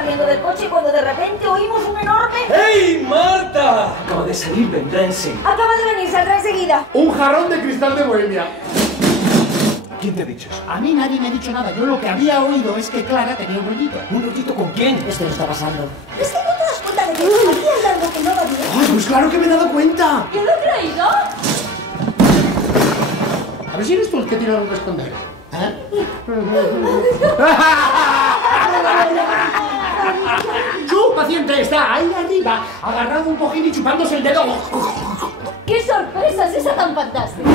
saliendo del coche cuando de repente oímos un enorme... ¡Hey, Marta! Acaba de salir, vendrá enseguida. Acaba de venir, saldrá enseguida. Un jarrón de cristal de Bohemia. ¿Quién te ha dicho eso? A mí nadie me ha dicho nada. Yo lo que había oído es que Clara tenía un rollito. ¿Un rollito con quién? Esto no está pasando. Es que no te das cuenta de que aquí hay algo que no va bien. ¡Ay, pues claro que me he dado cuenta! ¿Quién lo ha traído? A ver si eres tú el que tiene que responder. Su paciente está ahí arriba, agarrado un cojín y chupándose el dedo. ¡Qué sorpresa es esa tan fantástica!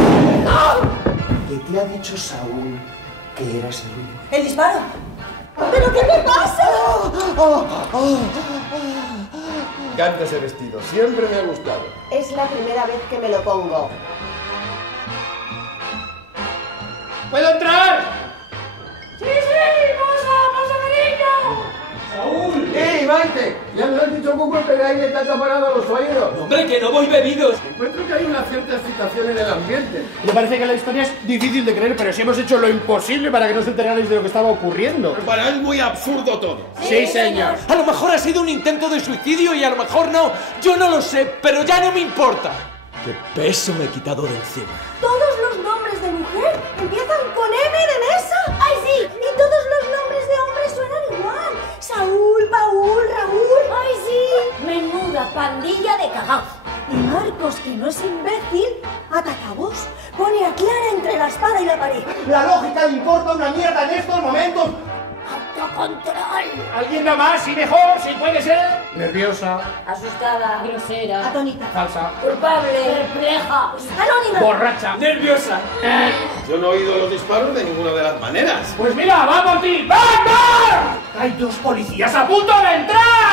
¿Qué te ha dicho Saúl que era ese ruido? ¡El disparo! ¿Pero qué me pasa? Canta ese vestido, siempre me ha gustado. Es la primera vez que me lo pongo. ¿Puedo entrar? ¡Sí, pasa, niño! ¡Saúl! ¡Ey, Marte! Ya me lo has dicho Cuco, pero ahí está taparado a los oídos. ¡Hombre, que no voy bebidos! Encuentro que hay una cierta excitación en el ambiente. Me parece que la historia es difícil de creer, pero sí hemos hecho lo imposible para que no se enterarais de lo que estaba ocurriendo. Para él es muy absurdo todo. Sí, señor. A lo mejor ha sido un intento de suicidio y a lo mejor no. Yo no lo sé, pero ya no me importa. ¡Qué peso me he quitado de encima! Todos los nombres de mujer empiezan con M de mesa. ¡Ay, sí! Y todos los nombres de hombres suenan igual. Saúl, Paúl, Raúl. ¡Ay, sí! Menuda pandilla de cagaos. Y Marcos, que no es imbécil, atacabos. Pone a Clara entre la espada y la pared. La lógica le importa una mierda en estos momentos. ¡Autocontrol! ¿Alguien da más y mejor, si puede ser? Nerviosa, Asustada. Grosera. Atónita. falsa, Culpable. Perpleja. Anónima. borracha. ¡Nerviosa! Yo no he oído los disparos de ninguna de las maneras. Pues mira, vamos, ti. ¡Vamos! Hay dos policías a punto de entrar.